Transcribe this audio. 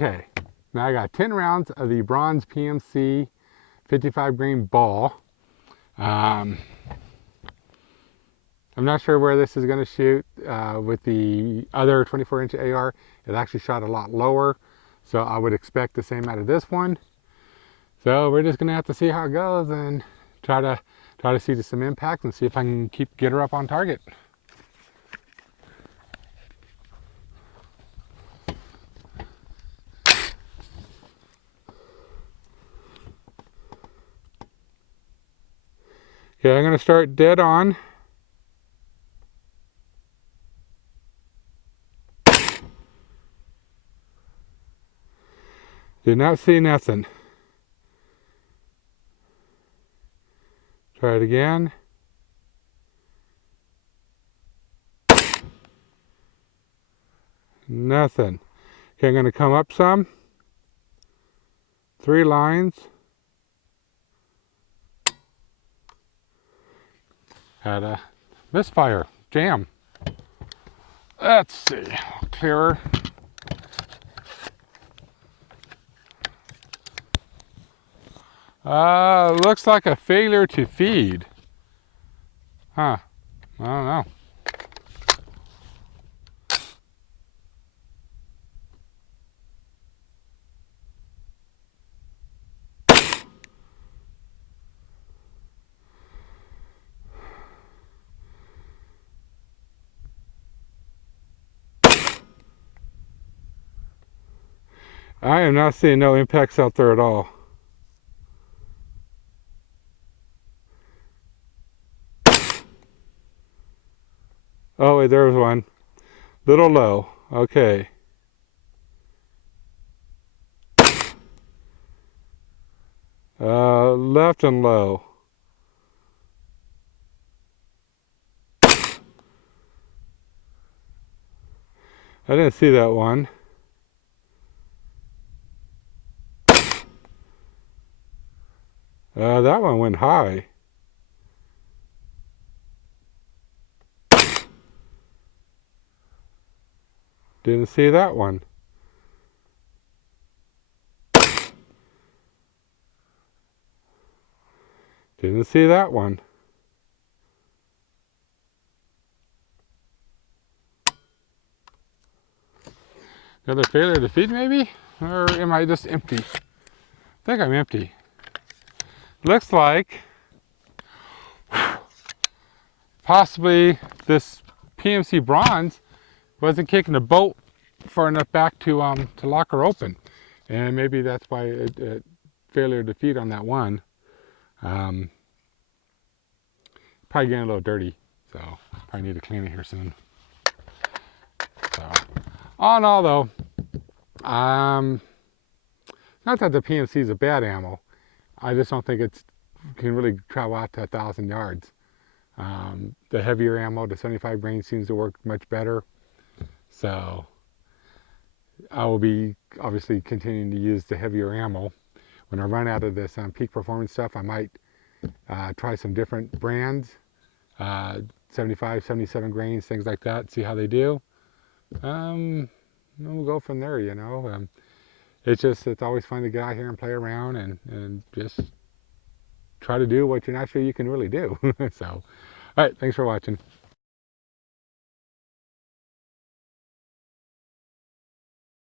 Okay, now I got 10 rounds of the Bronze PMC 55 grain ball. I'm not sure where this is going to shoot. With the other 24-inch AR, it actually shot a lot lower, so I would expect the same out of this one. So we're just going to have to see how it goes and try to see some impact and see if I can get her up on target. Okay, I'm going to start dead on. Did not see nothing. Try it again. Nothing. Okay, I'm going to come up some. 3 lines. Had a misfire. Jam. Let's see. Clearer. Looks like a failure to feed. Huh. I don't know. I am not seeing no impacts out there at all. Oh wait, there's one. Little low. Okay. Left and low. I didn't see that one. That one went high. Didn't see that one. Didn't see that one. Another failure to feed maybe? Or am I just empty? I think I'm empty. Looks like possibly this PMC Bronze wasn't kicking the boat far enough back to lock her open, and maybe that's why it failure to feed on that one. Probably getting a little dirty, so probably need to clean it here soon. So all in all though, not that the PMC is a bad ammo, I just don't think it can really travel out to 1,000 yards. The heavier ammo, the 75 grain, seems to work much better. So I will be obviously continuing to use the heavier ammo. When I run out of this peak performance stuff, I might try some different brands, 75, 77 grains, things like that, see how they do. We'll go from there, you know. It's always fun to get out here and play around and just try to do what you're not sure you can really do. So, all right, thanks for watching.